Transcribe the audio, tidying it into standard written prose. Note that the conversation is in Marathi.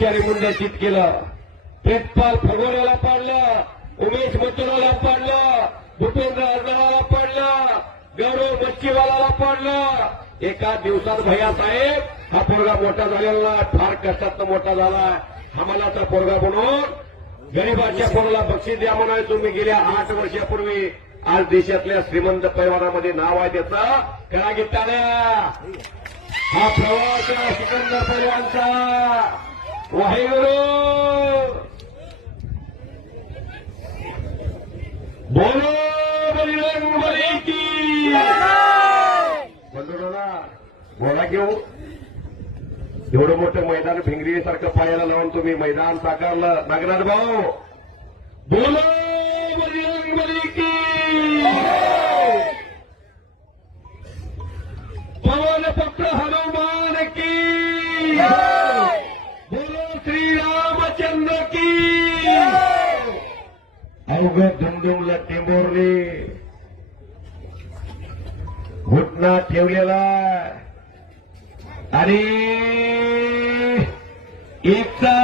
चारी मुंड्याचित केलं. प्रेतपाल फगोऱ्याला पाडलं, उमेश मथुराला पाडलं, भूपेंद्र हरदाळाला पाडलं, गौरव मच्छीवालाला पाडलं. एका दिवसात भैया साहेब हा पोरगा मोठा झालेला फार कष्टात मोठा झाला. हमालाचा पोरगा म्हणून गरीबाच्या पोराला बक्षीस द्या म्हणाले तुम्ही गेल्या 8 वर्षापूर्वी. आज देशातल्या श्रीमंत परिवारामध्ये नाव आहे त्याचं. करा गिट्टाल्या. हा प्रवास सिकंदर पैलवानचा. वाहेगुरु बोलो बजरंग बली की. बंधुराला बोला घेऊ. एवढं मोठं मैदान भिंगरीसारखं पायाला लावून तुम्ही मैदान साकारलं. नागनाथ भाऊ बोलो बजरंग बली की. पवन पुत्र हनुमान की. बोलो श्री रामचंद्र की. अवघड धुमधुमला टेंबोरली घुटना ठेवलेला आणि एकचा